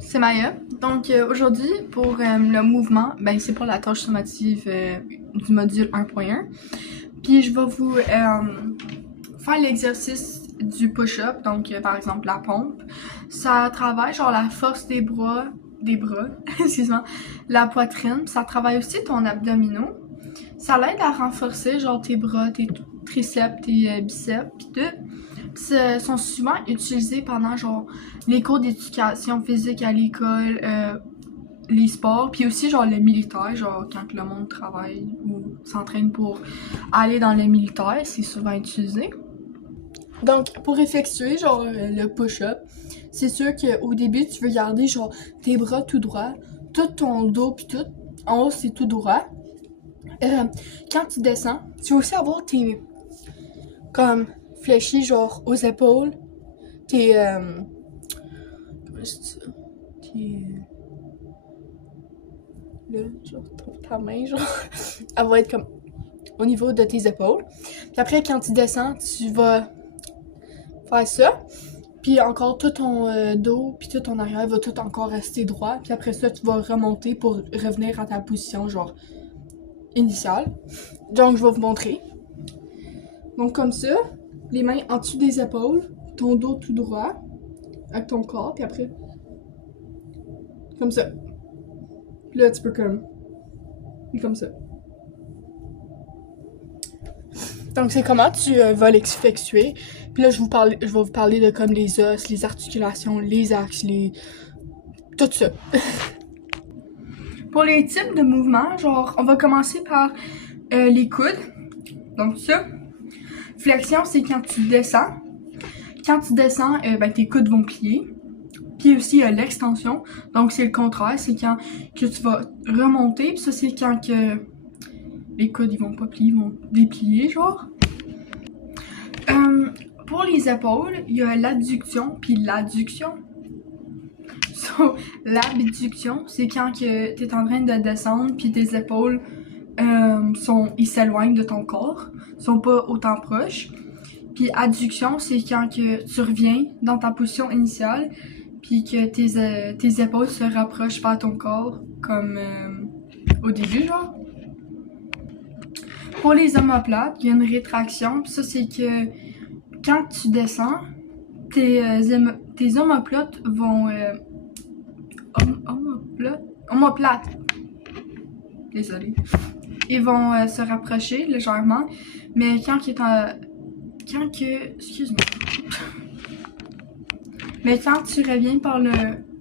C'est Maya. Donc aujourd'hui, pour le mouvement, ben c'est pour la tâche sommative du module 1.1. Puis je vais vous faire l'exercice du push-up, donc par exemple la pompe. Ça travaille genre la force des bras, excuse-moi, la poitrine. Ça travaille aussi ton abdominaux. Ça l'aide à renforcer genre tes bras, tes triceps, tes biceps, puis tout. Sont souvent utilisés pendant genre les cours d'éducation physique à l'école, les sports, puis aussi genre le militaire, genre quand le monde travaille ou s'entraîne pour aller dans le militaire, c'est souvent utilisé. Donc pour effectuer genre le push-up, c'est sûr qu'au début tu veux garder genre tes bras tout droit, tout ton dos puis tout, en haut c'est tout droit. Quand tu descends, tu veux aussi avoir tes comme fléchis genre aux épaules, tes comment je dis ça? Là, genre ta main genre elle va être comme au niveau de tes épaules. Puis après quand tu descends, tu vas faire ça. Puis encore tout ton dos puis tout ton arrière va tout encore rester droit. Puis après ça, tu vas remonter pour revenir à ta position genre initiale. Donc je vais vous montrer. Donc comme ça, les mains en dessous des épaules, ton dos tout droit avec ton corps, puis après comme ça. Puis là tu peux comme ça. Donc c'est comment tu vas l'effectuer. Puis là je vais vous parler de comme les os, les articulations, les axes, tout ça. Pour les types de mouvements, genre on va commencer par les coudes. Donc ça. Flexion, c'est quand tu descends. Quand tu descends, ben, tes coudes vont plier. Puis aussi l'extension. Donc c'est le contraire, c'est quand que tu vas remonter. Puis ça c'est quand que les coudes ils vont pas plier, ils vont déplier genre. Pour les épaules, il y a l'adduction puis l'adduction. So, l'abduction, c'est quand que t'es en train de descendre puis tes épaules ils s'éloignent de ton corps, sont pas autant proches. Puis adduction, c'est quand que tu reviens dans ta position initiale, puis que tes épaules se rapprochent vers ton corps, comme au début, genre. Pour les omoplates, il y a une rétraction, puis ça, c'est que quand tu descends, tes omoplates vont... omoplates. Désolée. Ils vont se rapprocher légèrement, mais excuse-moi. Mais quand tu reviens par le